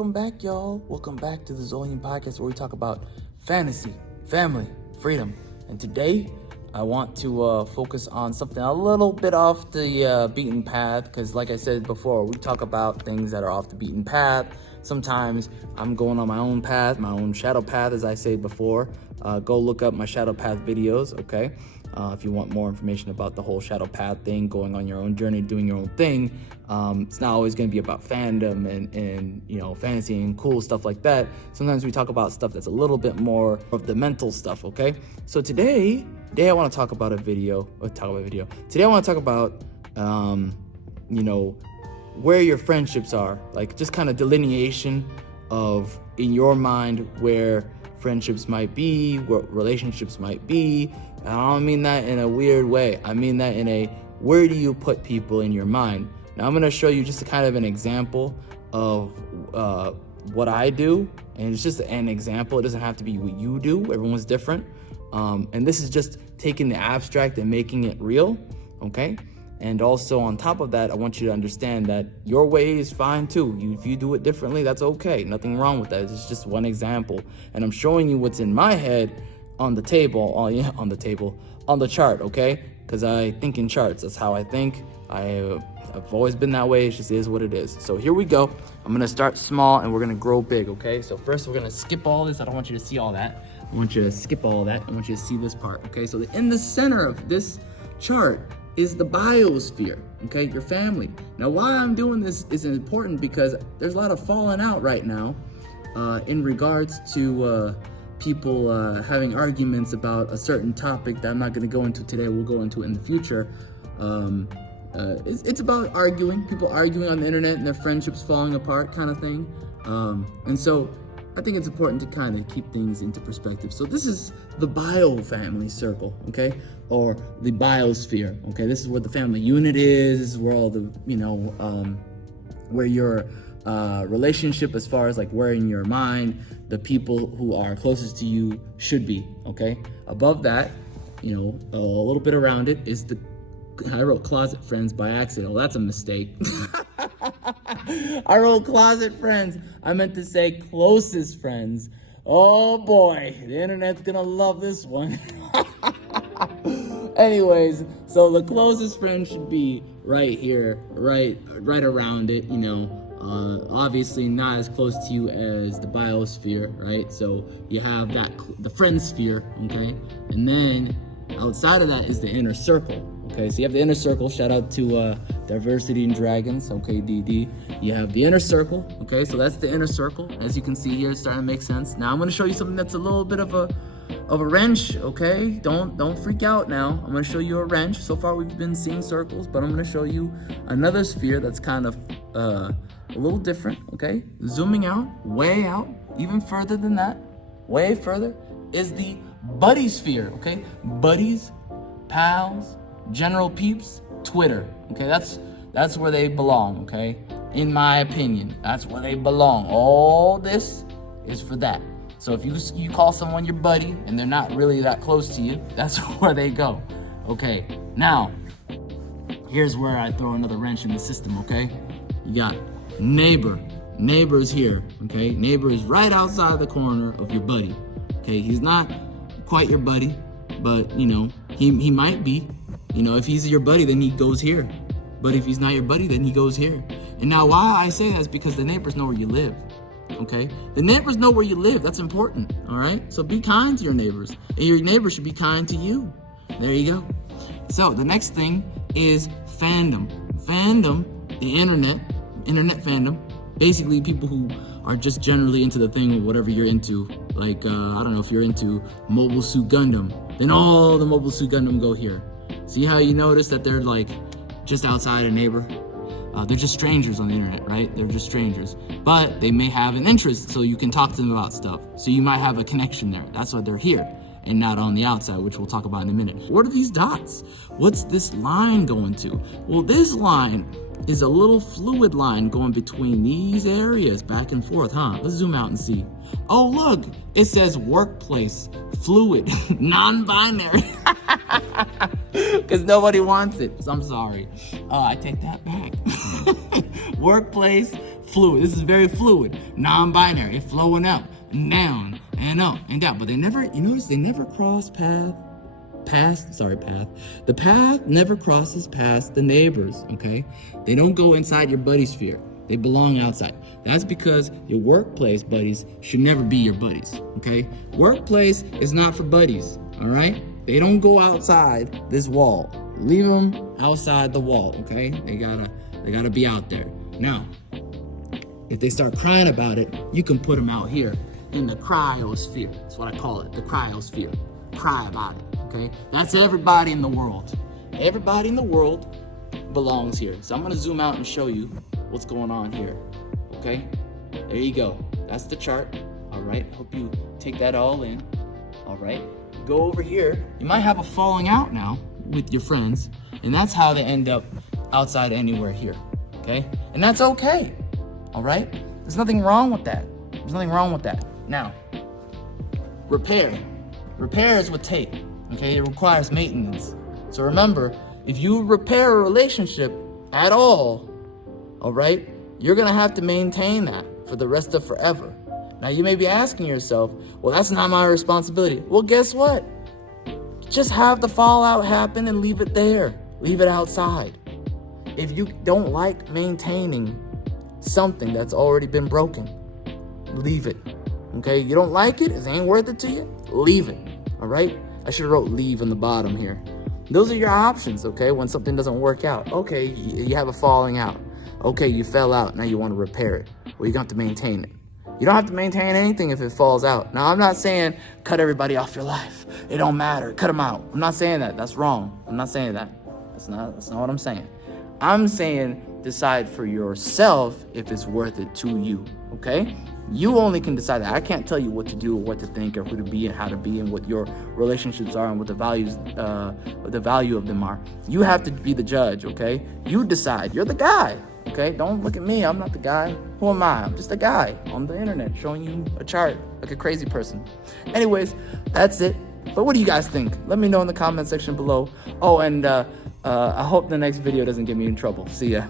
Welcome back, y'all. Welcome back to the Zolian Podcast, where we talk about fantasy, family, freedom. And today, I want to focus on something a little bit off the beaten path, because like I said before, we talk about things that are off the beaten path. Sometimes I'm going on my own path, my own shadow path, as I said before. Go look up my shadow path videos, okay? If you want more information about the whole shadow path thing, going on your own journey, doing your own thing. It's not always going to be about fandom and you know, fantasy and cool stuff like that. Sometimes we talk about stuff that's a little bit more of the mental stuff, okay? So today I want to talk about Today I want to talk about, you know, where your friendships are, like just kind of delineation of, in your mind, where friendships might be, what relationships might be. And I don't mean that in a weird way. I mean that in a, where do you put people in your mind? Now I'm going to show you just a kind of an example of what I do. And it's just an example. It doesn't have to be what you do. Everyone's different. And this is just taking the abstract and making it real, okay? And also on top of that, I want you to understand that your way is fine too. If you do it differently, that's okay. Nothing wrong with that. It's just one example. And I'm showing you what's in my head on the table, on the chart, okay? Because I think in charts. That's how I think. I've always been that way. It just is what it is. So here we go. I'm going to start small and we're going to grow big, okay? So first we're going to skip all this. I don't want you to see all that. I want you to skip all that. I want you to see this part, okay? So in the center of this chart is the biosphere, okay? Your family. Now, why I'm doing this is important because there's a lot of falling out right now in regards to people having arguments about a certain topic that I'm not going to go into today. We'll go into it in the future. It's about arguing, people arguing on the internet and their friendships falling apart kind of thing. And so I think it's important to kind of keep things into perspective. So this is the bio family circle, okay? Or the biosphere, okay? This is where the family unit is. This is where all the, you know, where your relationship, as far as like where in your mind, the people who are closest to you should be, okay? Above that, you know, a little bit around it is I wrote closet friends by accident. Well, that's a mistake. I wrote closet friends. I meant to say closest friends. Oh boy, the internet's gonna love this one. Anyways, so the closest friend should be right here, right around it, you know. Obviously not as close to you as the biosphere, right? So you have that, the friend sphere, okay? And then outside of that is the inner circle. Okay, so you have the inner circle. Shout out to Diversity and Dragons. Okay, DD. You have the inner circle. Okay, so that's the inner circle. As you can see here, it's starting to make sense. Now I'm going to show you something that's a little bit of a wrench. Okay, don't freak out now. I'm going to show you a wrench. So far we've been seeing circles, but I'm going to show you another sphere that's kind of a little different. Okay, zooming out, even further than that, way further, is the buddy sphere. Okay, buddies, pals, general peeps, Twitter, okay? That's where they belong, okay? In my opinion, that's where they belong. All this is for that. So if you call someone your buddy and they're not really that close to you, that's where they go, okay? Now, here's where I throw another wrench in the system, okay? You got neighbor. Neighbor is here, okay? Neighbor is right outside the corner of your buddy, okay? He's not quite your buddy, but, you know, he might be. You know, if he's your buddy, then he goes here. But if he's not your buddy, then he goes here. And now why I say that is because the neighbors know where you live, okay? The neighbors know where you live. That's important, all right? So be kind to your neighbors. And your neighbors should be kind to you. There you go. So the next thing is fandom. Fandom, the internet fandom, basically people who are just generally into the thing or whatever you're into. Like, I don't know, if you're into Mobile Suit Gundam, then all the Mobile Suit Gundam go here. See how you notice that they're like just outside a neighbor? They're just strangers on the internet, right? They're just strangers. But they may have an interest, so you can talk to them about stuff. So you might have a connection there. That's why they're here and not on the outside, which we'll talk about in a minute. What are these dots? What's this line going to? Well, this line is a little fluid line going between these areas back and forth, huh? Let's zoom out and see. Oh, look, it says workplace, fluid, non-binary. Because nobody wants it, so I'm sorry. I take that back. Workplace, fluid. This is very fluid, non-binary, flowing up, and down, and up, and down. But they never, you notice they never cross path. The path never crosses past the neighbors, okay? They don't go inside your buddy sphere. They belong outside. That's because your workplace buddies should never be your buddies, okay? Workplace is not for buddies, all right? They don't go outside this wall. Leave them outside the wall, okay? They gotta be out there. Now, if they start crying about it, you can put them out here in the cryosphere. That's what I call it, the cryosphere. Cry about it. Okay, that's everybody in the world. Everybody in the world belongs here. So I'm gonna zoom out and show you what's going on here. Okay, there you go. That's the chart. All right, hope you take that all in. All right, go over here. You might have a falling out now with your friends, and that's how they end up outside anywhere here. Okay, and that's okay. All right, there's nothing wrong with that. There's nothing wrong with that. Now, repair. Repairs would take. Okay, it requires maintenance. So remember, if you repair a relationship at all right, you're gonna have to maintain that for the rest of forever. Now you may be asking yourself, well, that's not my responsibility. Well, guess what? Just have the fallout happen and leave it there. Leave it outside. If you don't like maintaining something that's already been broken, leave it. Okay, you don't like it, it ain't worth it to you, leave it, all right? I should have wrote leave on the bottom here. Those are your options, okay, when something doesn't work out. Okay, you have a falling out. Okay, you fell out, now you want to repair it. Well, you're going to have to maintain it. You don't have to maintain anything if it falls out. Now, I'm not saying cut everybody off your life. It don't matter, cut them out. I'm not saying that, that's wrong. I'm not saying that. That's not what I'm saying. I'm saying decide for yourself if it's worth it to you, okay? You only can decide that. I can't tell you what to do or what to think or who to be and how to be and what your relationships are and what the values, what the value of them are. You have to be the judge, okay? You decide. You're the guy, okay? Don't look at me. I'm not the guy. Who am I? I'm just a guy on the internet showing you a chart like a crazy person. Anyways, that's it. But what do you guys think? Let me know in the comment section below. Oh, and I hope the next video doesn't get me in trouble. See ya.